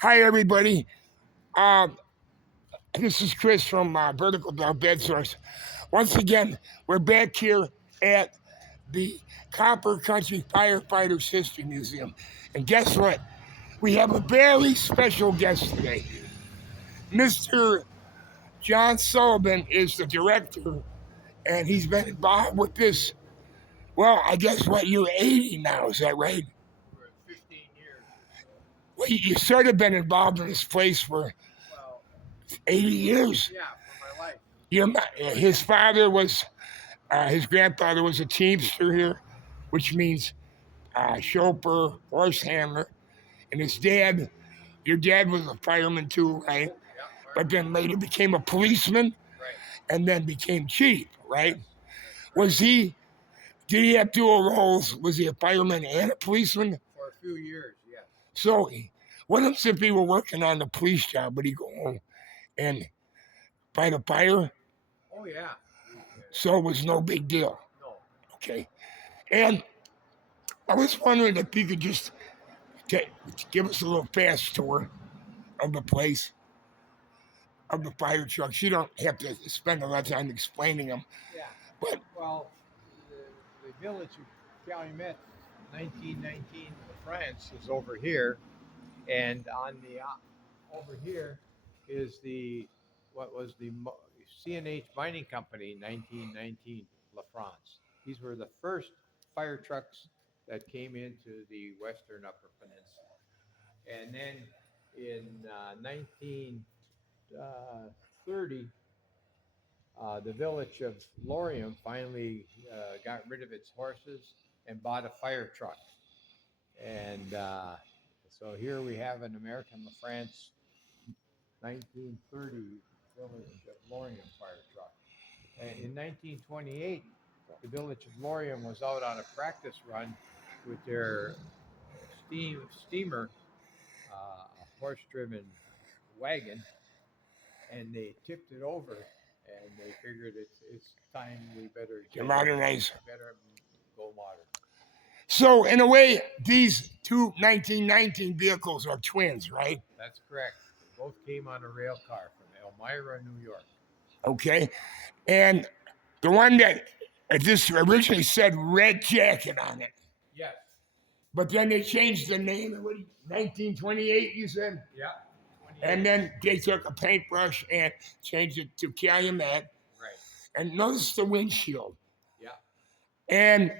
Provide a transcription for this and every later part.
Hi, everybody. Um, this is Chris from Vertical Down Bedsores. Once again, we're back here at the Copper Country Firefighters History Museum. And guess what? We have a very special guest today. Mr. John Sullivan is the director, and he's been involved with this. Well, I guess what, you're 80 now, is that right? For 15 years or so. Well, you sort of been involved in this place for Well, 80 years. yeah, for my life. His father was, his grandfather was a teamster here, which means chauffeur, horse handler. And his dad, your dad was a fireman too, right? Yeah, But then later became a policeman right. and then became chief, right? That's Was he, did he have dual roles? Was he a fireman and a policeman? for a few years, yes. So, what if he were working on the police job, but he go home and fight a fire? Oh, yeah. So it was no big deal. No. Okay. And I was wondering if you could just give us a little fast tour of the place, of the fire trucks. You don't have to spend a lot of time explaining them. Yeah. But Well, the village of Calumet, 1919, France, is over here. And on the over here is what was the C&H Mining Company, 1919, La France. These were the first fire trucks that came into the Western Upper Peninsula. And then in 1930, the village of Lorium finally got rid of its horses and bought a fire truck. And so here we have an American La France 1930 village of Lorium fire truck. And in 1928, the village of Lorium was out on a practice run with their steamer, a horse-driven wagon, and they tipped it over, and they figured it's time we better modernize. better go modern. So in a way, these two 1919 vehicles are twins, right? That's correct. They both came on a rail car from Elmira, New York. Okay. And the one that this originally said Red Jacket on it. Yes. But then they changed the name in 1928, you said? Yeah. And then they took a paintbrush and changed it to Calumet. Right. And notice the windshield. Yeah. And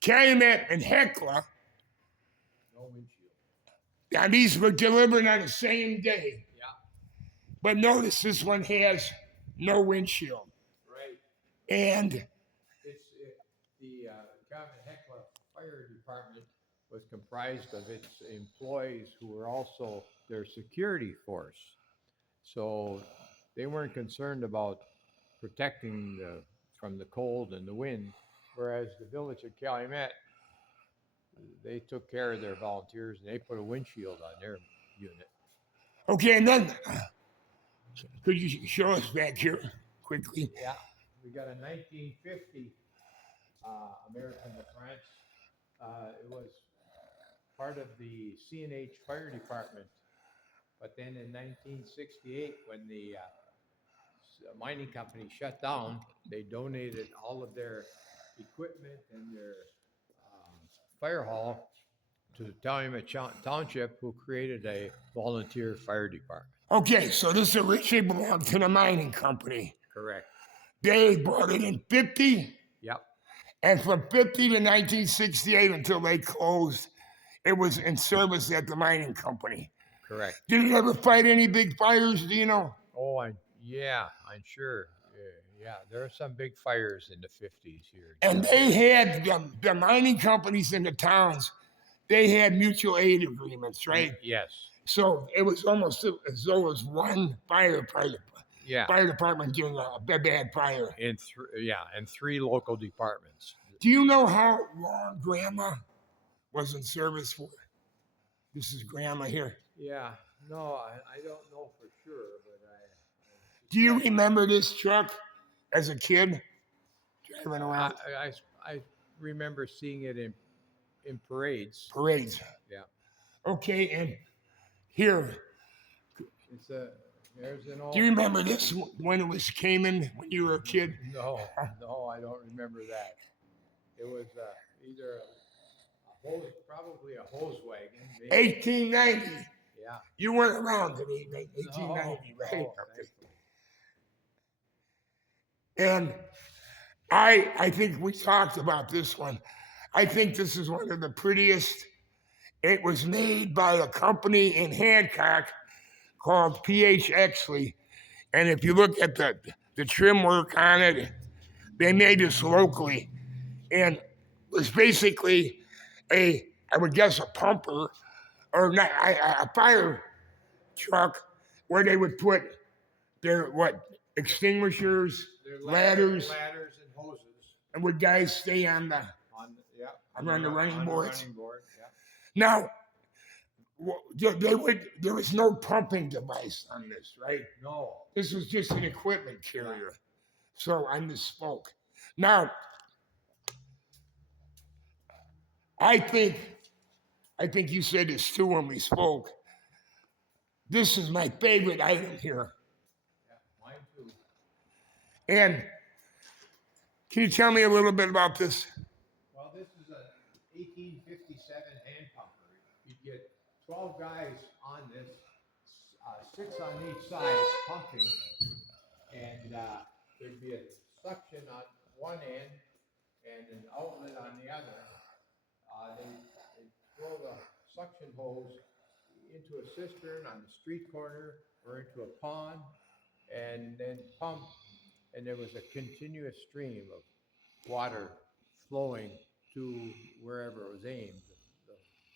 Calumet and Hecla, No windshield. now these were delivered on the same day. Yeah. But notice this one has no windshield. Right. And the Calumet Hecla Fire Department was comprised of its employees who were also their security force. So they weren't concerned about protecting from the cold and the wind, whereas the village of Calumet, they took care of their volunteers and they put a windshield on their unit. okay, and then could you show us back here quickly? Yeah, we got a 1950 American La France. It was part of the C&H Fire Department, but then in 1968, when the mining company shut down, they donated all of their equipment and their fire hall to the Calumet Township, who created a volunteer fire department. Okay, so this originally belonged to the mining company. Correct. They bought it in 50. Yep. And from 50 to 1968 until they closed, it was in service at the mining company. Correct. Did it ever fight any big fires, do you know? Oh, I'm sure. Yeah, there are some big fires in the 50s here. And they had the mining companies in the towns, they had mutual aid agreements, right? Yes. So it was almost as though it was one fire department doing a bad fire. And three local departments. Do you know how long Grandma was in service for? This is Grandma here. Yeah, no, I don't know for sure, but Do you remember this truck as a kid driving around? I remember seeing it in parades. Parades. Yeah. Okay, and Here, It's there's an do old. you remember this when it was came in when you were a kid? No, no, I don't remember that. It was either a hose, probably a hose wagon. Maybe. 1890. Yeah. You weren't around in No, 1890, right? no, Okay. thankfully. And I think we talked about this one. I think this is one of the prettiest. It was made by a company in Hancock called P.H. Exley. And if you look at the trim work on it, they made this locally. And it was basically I would guess, a pumper or not, a fire truck where they would put their extinguishers, They're ladders, ladders and hoses and would guys stay on the on the running the boards. running board. Yeah. Now there was no pumping device on this, right? No. This was just an equipment carrier. So I misspoke. Now I think you said this too when we spoke. This is my favorite item here. Yeah, mine too. And can you tell me a little bit about this? Well, this is a 1857 hand pumper. You get 12 guys on this, 6 on each side pumping, and there'd be a suction on one end and an outlet on the other. They throw the suction hose into a cistern on the street corner or into a pond, and then pump, and there was a continuous stream of water flowing to wherever it was aimed,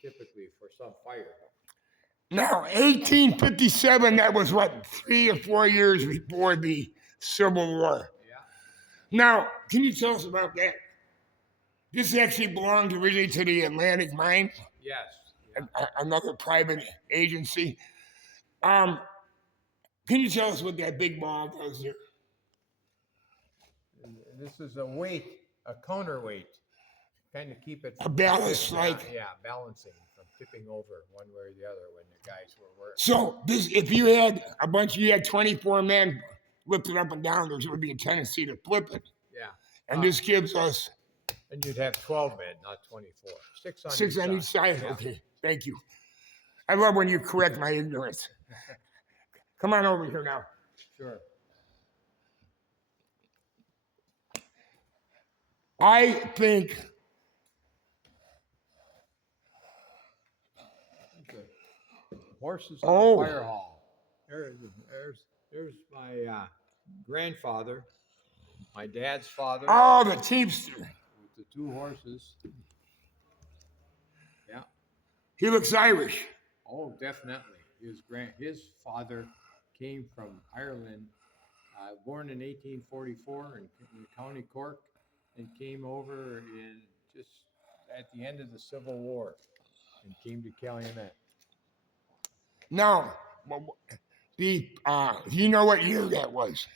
typically for some fire. Now, 1857, that was what, 3 or 4 years before the Civil War. Yeah. Now, can you tell us about that? This actually belonged originally to the Atlantic Mine, Yes. Yeah. another private agency. Can you tell us what that big ball does here? This is a weight, a counterweight, kind of keep it A ballast, like. yeah, balancing from tipping over one way or the other when the guys were working. So this, if you had you had 24 men lifted up and down, there would be a tendency to flip it. Yeah. And this gives us. And you'd have 12 men, not 24. 6 on Each side. Yeah. Okay, thank you. I love when you correct my ignorance. Come on over here now. Sure. I think Horses on the fire hall. There's my grandfather, my dad's father. Oh, the teamster. With the 2 horses. Yeah. He looks Irish. Oh, definitely. His father came from Ireland, born in 1844 in County Cork, and came over in just at the end of the Civil War, and came to Calumet. Now, do you know what year that was?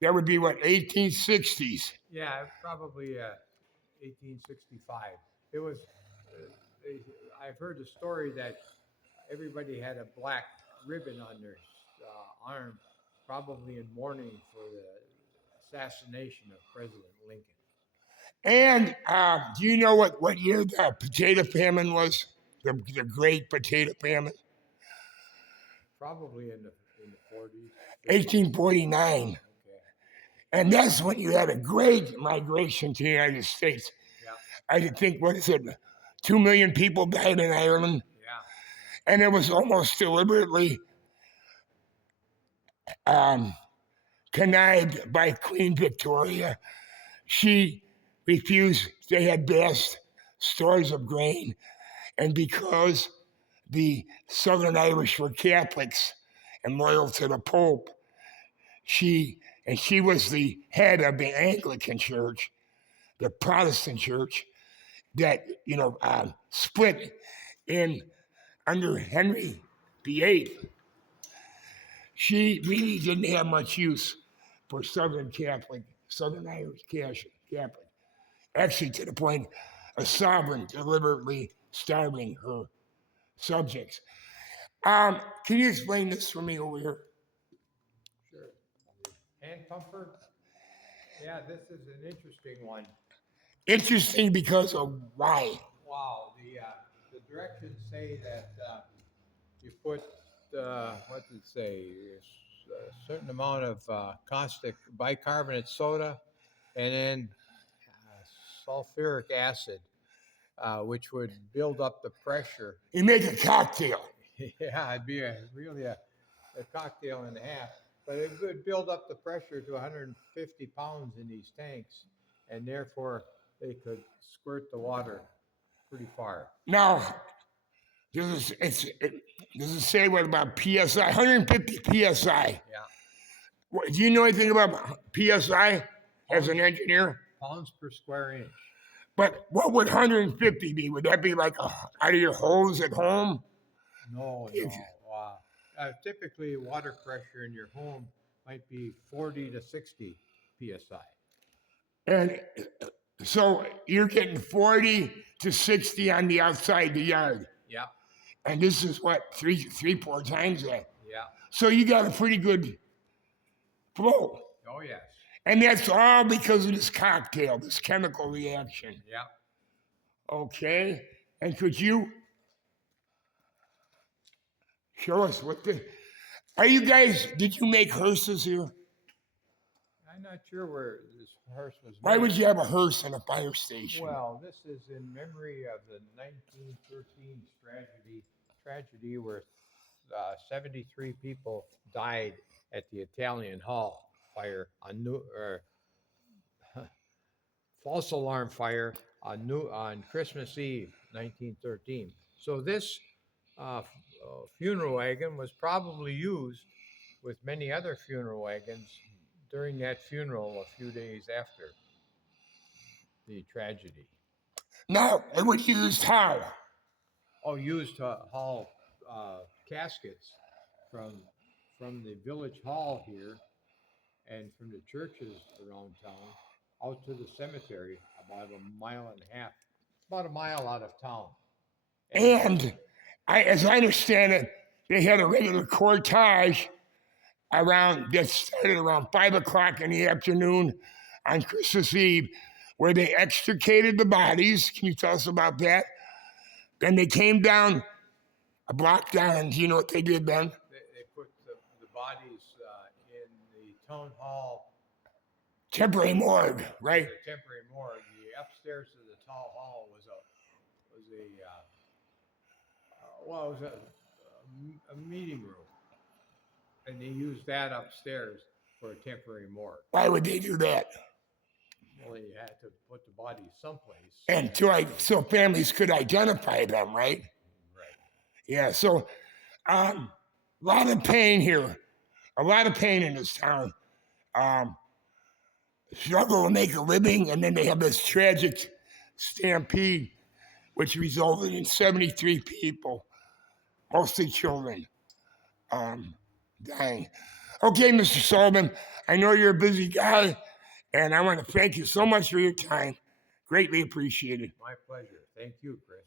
That would be what, 1860s? Yeah, probably 1865. It was. I've heard the story that everybody had a black ribbon on their arm, probably in mourning for the assassination of President Lincoln. And do you know what year the potato famine was? The Great Potato Famine? Probably in the 40s. 1849. Okay. And that's when you had a great migration to the United States. Yeah. I think, 2 million people died in Ireland. Yeah. And it was almost deliberately connived by Queen Victoria. She refused. They had vast stores of grain. And because the Southern Irish were Catholics and loyal to the Pope, she was the head of the Anglican Church, the Protestant Church, that split in under Henry VIII. She really didn't have much use for Southern Irish Catholic. Actually, to the point of sovereign deliberately starving her subjects. Can you explain this for me over here? Sure. Hand pumper. Yeah, this is an interesting one. Interesting because of why? Wow. The directions say that you put what did it say? A certain amount of caustic bicarbonate soda, and then sulfuric acid, which would build up the pressure. You make a cocktail. Yeah, it'd be really a cocktail and a half. But it would build up the pressure to 150 pounds in these tanks, and therefore they could squirt the water pretty far. Now, does it say what about PSI? 150 PSI. Yeah, Do you know anything about PSI as an engineer? pounds per square inch. But what would 150 be? Would that be like out of your hose at home? No. Typically, water pressure in your home might be 40 to 60 psi. And so you're getting 40 to 60 on the outside the yard. Yeah, And this is what, three, 4 times that. yeah. So you got a pretty good flow. Oh, yes. And that's all because of this cocktail, this chemical reaction. Yeah. Okay. And could you show us are you guys, did you make hearses here? I'm not sure where this hearse was Why made. would you have a hearse in a fire station? Well, this is in memory of the 1913 tragedy where 73 people died at the Italian Hall fire false alarm fire on Christmas Eve, 1913. So this funeral wagon was probably used with many other funeral wagons during that funeral a few days after the tragedy. No, it would use how? Oh, used to haul caskets from the village hall here and from the churches around town out to the cemetery about a mile and a half, about a mile out of town. And as I understand it, they had a regular cortege that started around 5 o'clock in the afternoon on Christmas Eve, where they extricated the bodies. Can you tell us about that? Then they came down a block down, and do you know what they did then? They put the bodies in the town hall. Temporary morgue, right? The temporary morgue. The upstairs of the town hall was a meeting room, and they used that upstairs for a temporary morgue. Why would they do that? Well, you had to put the bodies someplace. And so families could identify them, right? Right. Yeah. So, a lot of pain here, a lot of pain in this town. Struggle to make a living, and then they have this tragic stampede, which resulted in 73 people, mostly children, dying. Okay, Mr. Sullivan, I know you're a busy guy, and I want to thank you so much for your time. Greatly appreciated. My pleasure. Thank you, Chris.